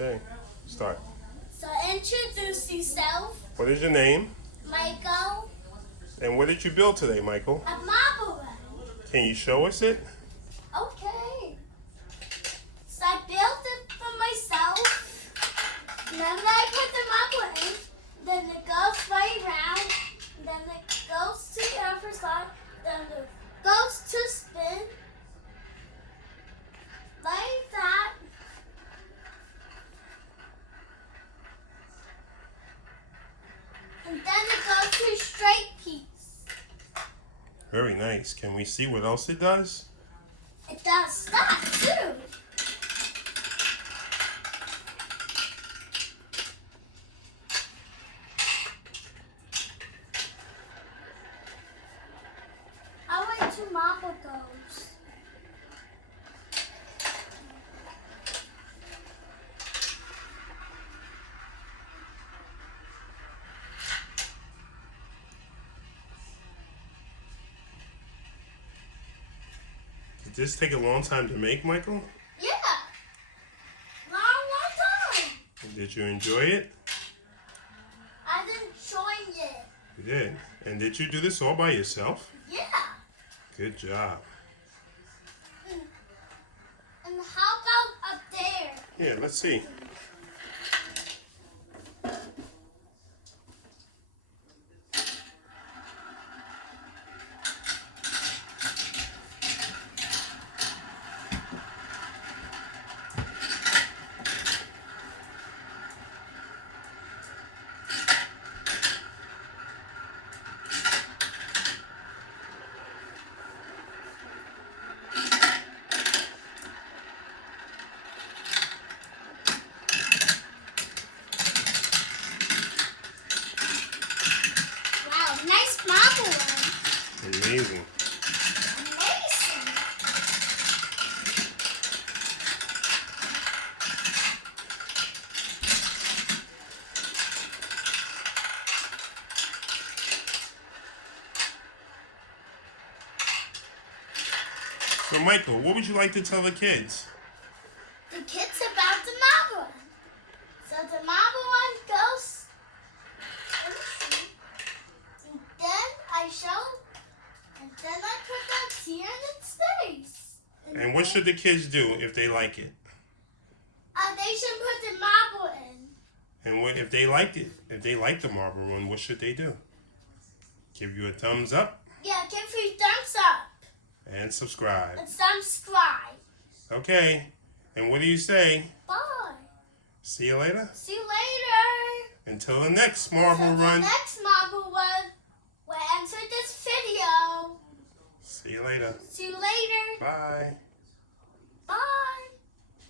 Okay, start. So introduce yourself. What is your name? Michael. And what did you build today, Michael? A marble run. Can you show us it? Okay. So I built it for myself. And then I put the marble in. Then it goes right around. Then it goes to the other side. Then it goes to spin. Like that. And then it goes to straight piece. Very nice. Can we see what else it does? It does that too. How way to marble goes. Did this take a long time to make, Michael? Yeah. Long time. Did you enjoy it? I didn't join it. You did. And did you do this all by yourself? Yeah. Good job. And how about up there? Yeah, let's see. Wow, nice marble one. Amazing. Amazing. So, Michael, what would you like to tell the kids? The kids about the marble one. So the marble one goes. Let me see. And then I show. And then I put that here and it stays. And what should the kids do if they like it? They should put the marble in. And what if they liked it? If they like the marble one, what should they do? Give you a thumbs up Yeah, give 3 thumbs up and subscribe. and subscribe. Okay. And what do you say? Bye. See you later. See you later. Until the next marble Till the run. next marble run will answer this video. See you later. See you later. Bye. Bye.